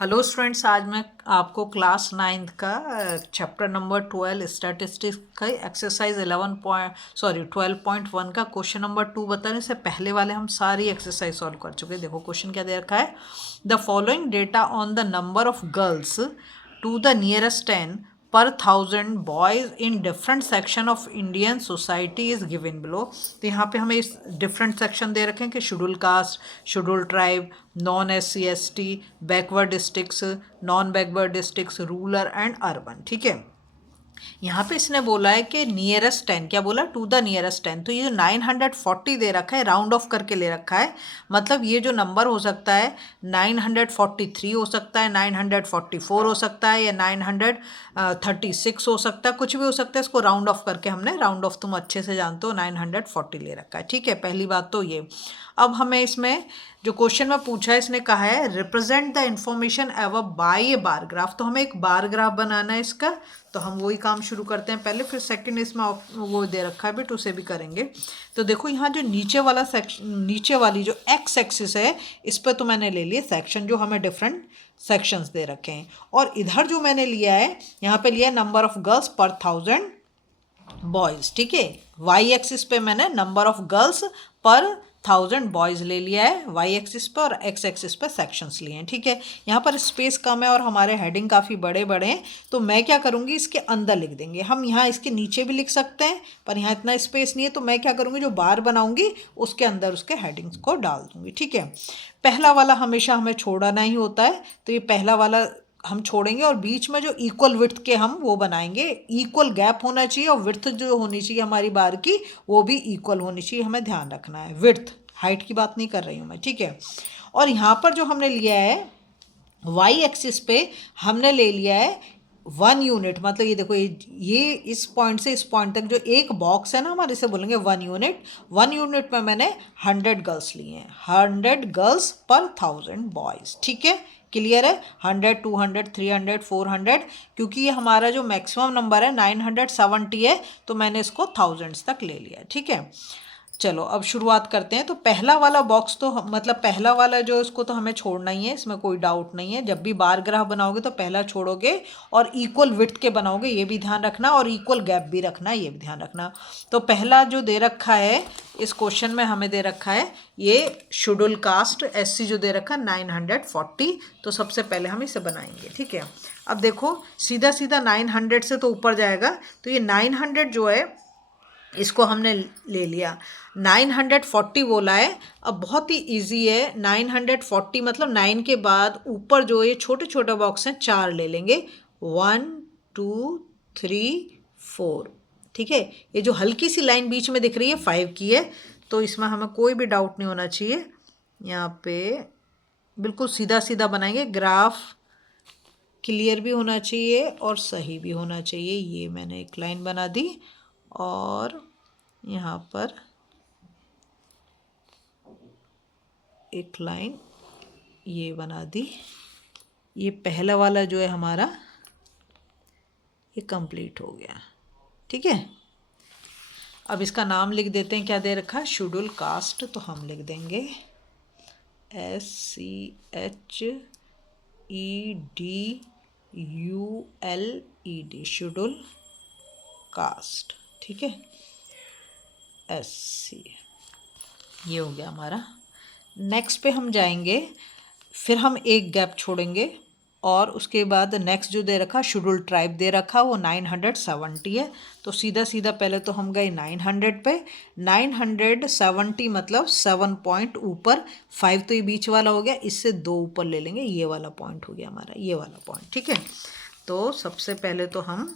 Hello students, आज मैं आपको क्लास 9th का चैप्टर नंबर 12 स्टैटिस्टिक्स का एक्सरसाइज 12.1 का क्वेश्चन नंबर 2 बताने से पहले वाले हम सारी एक्सरसाइज सॉल्व कर चुके हैं। देखो क्वेश्चन क्या दे रखा है। The following data on the number of girls to the nearest 10 per thousand boys in different section of Indian society is given below. तो यहाँ पे हमें इस डिफरेंट सेक्शन दे रखे हैं कि schedule caste, schedule tribe, non SC ST, backward districts, non backward districts, rural and urban. ठीक है, यहाँ पे इसने बोला है कि नियरेस्ट 10, क्या बोला, टू द नियरेस्ट 10। तो ये जो 940 दे रखा है, राउंड ऑफ करके ले रखा है, मतलब ये जो नंबर हो सकता है 943 हो सकता है, 944 हो सकता है, या 936 हो सकता है, कुछ भी हो सकता है। इसको राउंड ऑफ करके हमने, राउंड ऑफ तुम अच्छे से जानते हो, 940 ले रखा है। ठीक है, पहली बात तो ये। अब हमें इसमें जो क्वेश्चन में पूछा है, इसने कहा है रिप्रेजेंट द इंफॉर्मेशन एव बाय ए बार ग्राफ। तो हमें एक बार ग्राफ बनाना है इसका, तो हम वही काम शुरू करते हैं पहले, फिर सेकंड इसमें वो दे रखा है बिट, उसे भी करेंगे। तो देखो यहाँ जो नीचे वाला सेक्शन, नीचे वाली जो एक्स एक्सिस है, इस पर तो मैंने ले लिया सेक्शन, जो हमें डिफरेंट सेक्शंस दे रखे हैं। और इधर जो मैंने लिया है, यहाँ पे लिया नंबर ऑफ गर्ल्स पर थाउजेंड बॉयज़। ठीक है, वाई एक्सिस पे मैंने नंबर ऑफ गर्ल्स पर 1000 बॉयज़ ले लिया है वाई एक्सिस पे, और एक्स एक्सिस पे सेक्शंस लिए हैं। ठीक है, यहाँ पर स्पेस कम है और हमारे हेडिंग काफ़ी बड़े बड़े हैं, तो मैं क्या करूँगी, इसके अंदर लिख देंगे हम। यहाँ इसके नीचे भी लिख सकते हैं, पर यहाँ इतना स्पेस नहीं है, तो मैं क्या करूँगी, जो बार बनाऊँगी उसके अंदर उसके हेडिंग्स को डाल दूँगी। ठीक है, पहला वाला हमेशा हमें छोड़ना ही होता है, तो ये पहला वाला हम छोड़ेंगे, और बीच में जो इक्वल विड्थ के हम वो बनाएंगे, इक्वल गैप होना चाहिए, और विड्थ जो होनी चाहिए हमारी बार की, वो भी इक्वल होनी चाहिए, हमें ध्यान रखना है। विड्थ, हाइट की बात नहीं कर रही हूँ मैं। ठीक है, और यहाँ पर जो हमने लिया है वाई एक्सिस पे, हमने ले लिया है 1 यूनिट। मतलब ये देखो, ये इस पॉइंट से इस पॉइंट तक जो एक बॉक्स है ना हमारे, इसे बोलेंगे 1 यूनिट। 1 यूनिट में मैंने 100 गर्ल्स लिए हैं, 100 गर्ल्स पर 1000 बॉयज़। ठीक है, क्लियर है। 100, 200, 300, 400, क्योंकि ये हमारा जो मैक्सिमम नंबर है 970 है, तो मैंने इसको थाउजेंड्स तक ले लिया। ठीक है, चलो अब शुरुआत करते हैं। तो पहला वाला बॉक्स तो मतलब पहला वाला जो, इसको तो हमें छोड़ना ही है, इसमें कोई डाउट नहीं है। जब भी बार ग्राफ बनाओगे तो पहला छोड़ोगे, और इक्वल विड्थ के बनाओगे, ये भी ध्यान रखना, और इक्वल गैप भी रखना, ये भी ध्यान रखना। तो पहला जो दे रखा है इस क्वेश्चन में, हमें दे रखा है ये शेड्यूल कास्ट SC जो दे रखा है 940। तो सबसे पहले हम इसे बनाएंगे। ठीक है, अब देखो सीधा सीधा 900 से तो ऊपर जाएगा, तो ये 900 जो है इसको हमने ले लिया। 940 बोला है, अब बहुत ही इजी है। 940 मतलब 9 के बाद ऊपर जो ये छोटे छोटे बॉक्स हैं, 4 ले लेंगे, 1 2 3 4। ठीक है, ये जो हल्की सी लाइन बीच में दिख रही है 5 की है, तो इसमें हमें कोई भी डाउट नहीं होना चाहिए। यहाँ पे बिल्कुल सीधा सीधा बनाएंगे, ग्राफ क्लियर भी होना चाहिए और सही भी होना चाहिए। ये मैंने एक लाइन बना दी, और यहाँ पर एक लाइन ये बना दी। ये पहला वाला जो है हमारा, ये कंप्लीट हो गया। ठीक है, अब इसका नाम लिख देते हैं, क्या दे रखा है, शेड्यूल कास्ट। तो हम लिख देंगे SCHEDULED, शेड्यूल कास्ट। ठीक है, SC, ये हो गया हमारा। नेक्स्ट पे हम जाएंगे, फिर हम एक गैप छोड़ेंगे, और उसके बाद नेक्स्ट जो दे रखा शेड्यूल ट्राइब दे रखा, वो 970 है। तो सीधा सीधा पहले तो हम गए 900 पे। 970 मतलब 7 पॉइंट ऊपर, 5 तो ये बीच वाला हो गया, इससे 2 ऊपर ले लेंगे, ये वाला पॉइंट हो गया हमारा, ये वाला पॉइंट। ठीक है, तो सबसे पहले तो हम,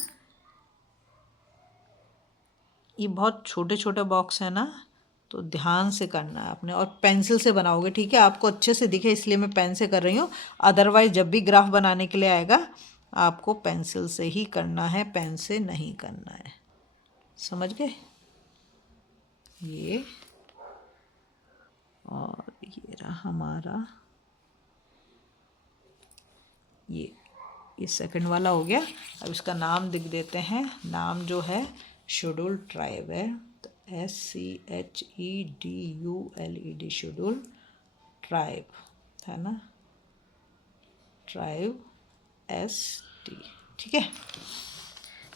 ये बहुत छोटे छोटे बॉक्स है ना, तो ध्यान से करना है आपने, और पेंसिल से बनाओगे। ठीक है, आपको अच्छे से दिखे इसलिए मैं पेन से कर रही हूँ, अदरवाइज जब भी ग्राफ बनाने के लिए आएगा आपको पेंसिल से ही करना है, पेन से नहीं करना है। समझ गए? ये, और ये रहा हमारा, ये सेकंड वाला हो गया। अब इसका नाम लिख देते हैं, नाम जो है शेड्यूल ट्राइब है, तो SCHEDULED, शेड्यूल ट्राइब है ना। Drive S T. ठीक है,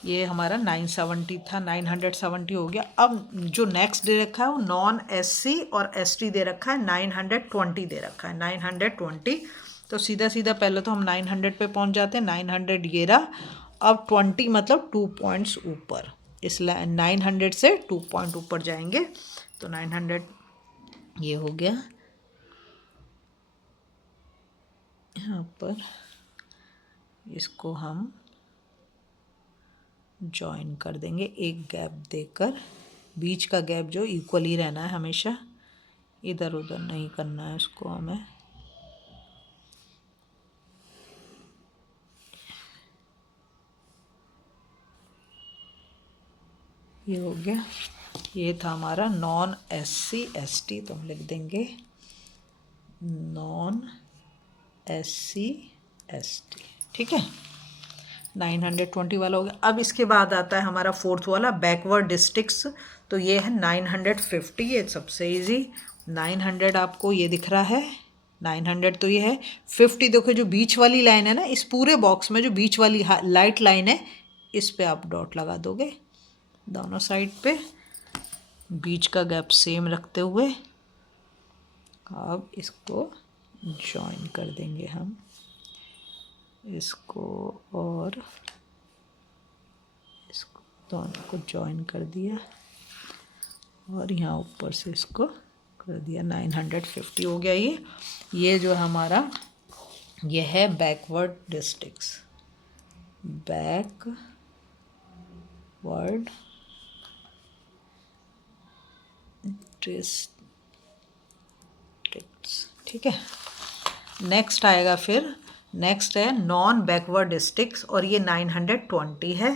ये हमारा 970 था, 970 हो गया। अब जो नेक्स्ट दे रखा है वो नॉन एस सी और एस टी दे रखा है, 920 दे रखा है, 920। तो सीधा सीधा पहले तो हम 900 पे पहुंच जाते हैं, 900 ये रहा। अब 20 मतलब 2 पॉइंट्स ऊपर, इसलिए 900 से 2 पॉइंट ऊपर जाएंगे। तो 900 ये हो गया, यहाँ पर इसको हम जॉइन कर देंगे एक गैप देकर। बीच का गैप जो इक्वल ही रहना है हमेशा, इधर उधर नहीं करना है इसको हमें। ये हो गया, ये था हमारा non S C S T, तो हम लिख देंगे non S C S T. ठीक है, 920 वाला हो गया। अब इसके बाद आता है हमारा फोर्थ वाला बैकवर्ड डिस्ट्रिक्ट्स। तो ये है 950, ये सबसे इजी। 900 आपको ये दिख रहा है, 900 तो ये है। 50 देखो जो बीच वाली लाइन है ना, इस पूरे बॉक्स में जो बीच वाली लाइट लाइन है, इस पे आप डॉट लगा दोगे दोनों साइड पे, बीच का गैप सेम रखते हुए। अब इसको जॉइन कर देंगे हम, इसको और इसको दोनों को जॉइन कर दिया और यहाँ ऊपर से इसको कर दिया। 950 हो गया ये जो हमारा ये है बैकवर्ड डिस्ट्रिक्ट्स, बैकवर्ड डिस्ट्रिक्ट्स। ठीक है, नेक्स्ट आएगा, फिर नेक्स्ट है नॉन बैकवर्ड डिस्ट्रिक्ट्स और ये 920 है।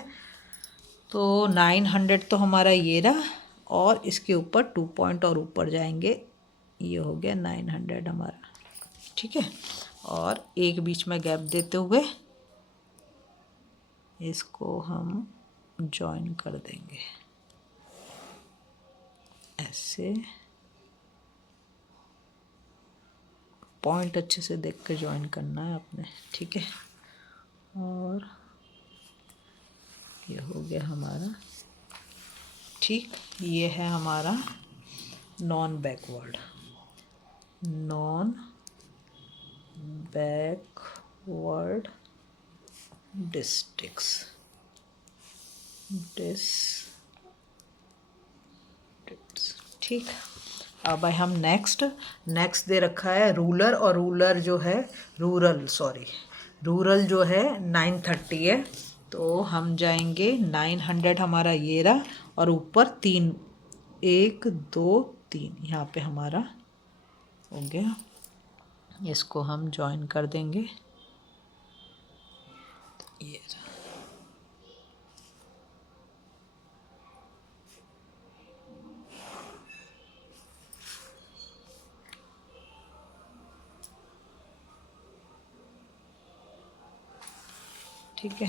तो 900 तो हमारा ये रहा और इसके ऊपर 2 पॉइंट और ऊपर जाएंगे, ये हो गया 900 हमारा। ठीक है, और एक बीच में गैप देते हुए इसको हम जॉइन कर देंगे ऐसे। पॉइंट अच्छे से देख कर ज्वाइन करना है आपने। ठीक है, और ये हो गया हमारा। ठीक, ये है हमारा नॉन बैकवर्ड डिस्ट्रिक्ट्स। ठीक, अब हम नेक्स्ट दे रखा है रूलर, और रूलर जो है रूरल जो है 930 है। तो हम जाएंगे 900 हमारा ये रहा और ऊपर 3, 1 2 3 यहाँ पे हमारा हो गया। इसको हम जॉइन कर देंगे, ये ठीक है,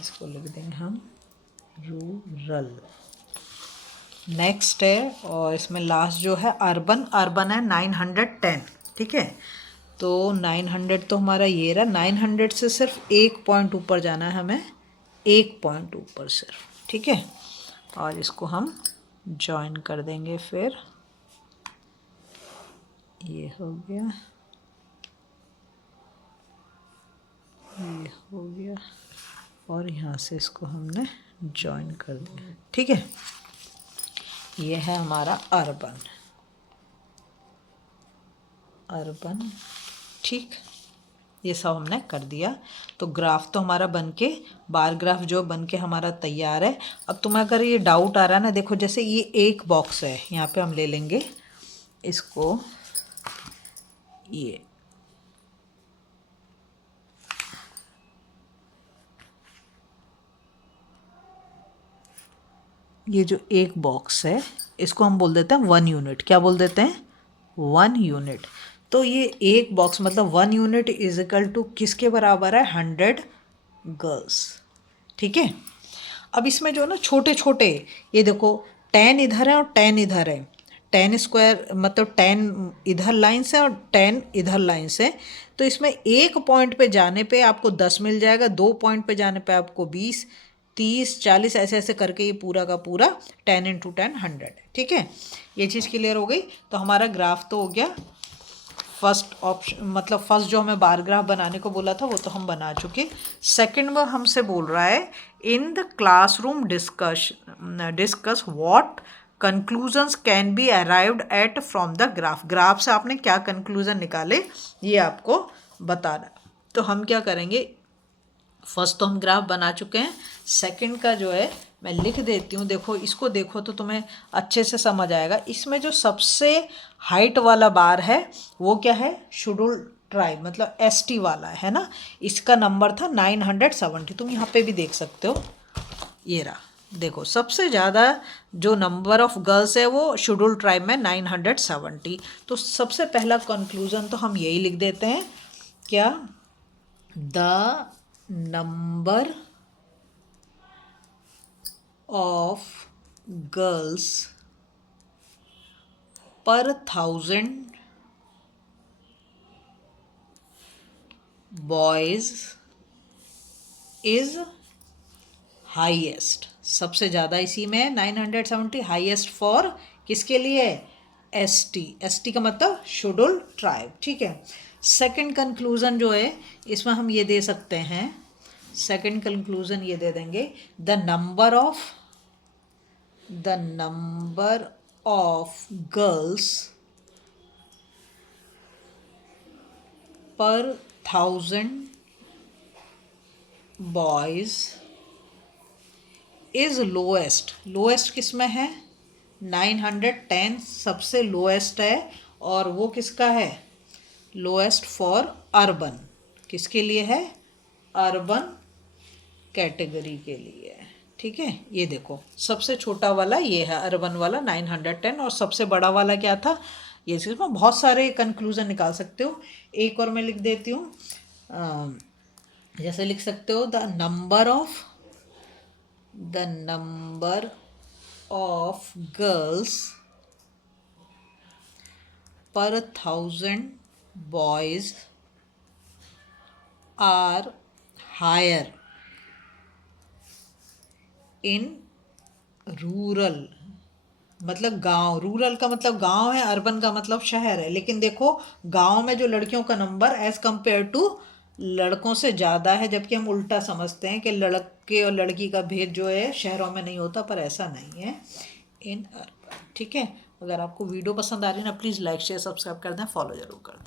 इसको लिख देंगे हम रूरल। नेक्स्ट है, और इसमें लास्ट जो है अर्बन है 910। ठीक है, तो 900 तो हमारा ये रहा, 900 से सिर्फ 1 पॉइंट ऊपर जाना है हमें, 1 पॉइंट ऊपर सिर्फ। ठीक है, और इसको हम जॉइन कर देंगे, फिर ये हो गया, ये हो गया, और यहाँ से इसको हमने जॉइन कर दिया। ठीक है, ये है हमारा अर्बन। ठीक, ये सब हमने कर दिया। तो ग्राफ तो हमारा बनके, बार ग्राफ जो बनके हमारा तैयार है। अब तुम्हें अगर ये डाउट आ रहा है ना, देखो जैसे ये एक बॉक्स है, यहाँ पे हम ले लेंगे इसको, ये जो एक बॉक्स है इसको हम बोल देते हैं 1 यूनिट। क्या बोल देते हैं? 1 यूनिट। तो ये एक बॉक्स मतलब 1 यूनिट इज इक्वल टू किसके बराबर है? 100 गर्ल्स। ठीक है, अब इसमें जो ना छोटे छोटे, ये देखो 10 इधर है और 10 इधर है, 10 स्क्वायर मतलब 10 इधर लाइन से और 10 इधर लाइन से, तो इसमें एक पॉइंट पे जाने पे आपको 10 मिल जाएगा, 2 पॉइंट पे जाने पे आपको 20, 30, 40 ऐसे ऐसे करके ये पूरा का पूरा 10 × 10 100 है। ठीक है, ये चीज़ क्लियर हो गई। तो हमारा ग्राफ तो हो गया। फर्स्ट ऑप्शन मतलब फर्स्ट जो हमें बार ग्राफ बनाने को बोला था वो तो हम बना चुके। सेकंड में हमसे बोल रहा है in the classroom discuss what conclusions can be arrived at from the graph. Graph से आपने क्या कंक्लूजन निकाले ये आपको बताना। तो हम क्या करेंगे, फर्स्ट तो हम ग्राफ बना चुके हैं, सेकंड का जो है मैं लिख देती हूँ। देखो इसको देखो तो तुम्हें अच्छे से समझ आएगा। इसमें जो सबसे हाइट वाला बार है वो क्या है, शेड्यूल ट्राइब मतलब ST वाला है ना। इसका नंबर था 970। तुम यहाँ पे भी देख सकते हो, ये रहा। देखो सबसे ज़्यादा जो नंबर ऑफ गर्ल्स है वो शेड्यूल ट्राइब में 970। तो सबसे पहला कंक्लूजन तो हम यही लिख देते हैं, क्या, the number of girls per 1000 boys is highest. सबसे ज़्यादा इसी में 970, हाईएस्ट फॉर किसके लिए, ST का मतलब शेड्यूल ट्राइब। ठीक है, सेकंड कंक्लूजन जो है इसमें हम ये दे सकते हैं, सेकंड कंक्लूजन ये दे देंगे, द नंबर ऑफ गर्ल्स पर 1000 बॉयज इज़ लोएस्ट। लोएस्ट किस में है, 910 सबसे लोएस्ट है, और वो किसका है, लोएस्ट फॉर अर्बन। किसके लिए है, अर्बन कैटेगरी के लिए। ठीक है, ये देखो सबसे छोटा वाला ये है अर्बन वाला 910, और सबसे बड़ा वाला क्या था, ये चीज़ में बहुत सारे कंक्लूजन निकाल सकते हो। एक और मैं लिख देती हूँ, जैसे लिख सकते हो द नंबर ऑफ गर्ल्स पर 1000 boys are higher in rural, मतलब गांव। रूरल का मतलब गांव है, अर्बन का मतलब शहर है। लेकिन देखो गांव में जो लड़कियों का नंबर एज कंपेयर टू लड़कों से ज़्यादा है, जबकि हम उल्टा समझते हैं कि लड़के और लड़की का भेद जो है शहरों में नहीं होता, पर ऐसा नहीं है इन अर्बन। ठीक है, अगर आपको वीडियो पसंद आ रही है ना, प्लीज़ लाइक शेयर सब्सक्राइब कर दें, फॉलो जरूर कर दें।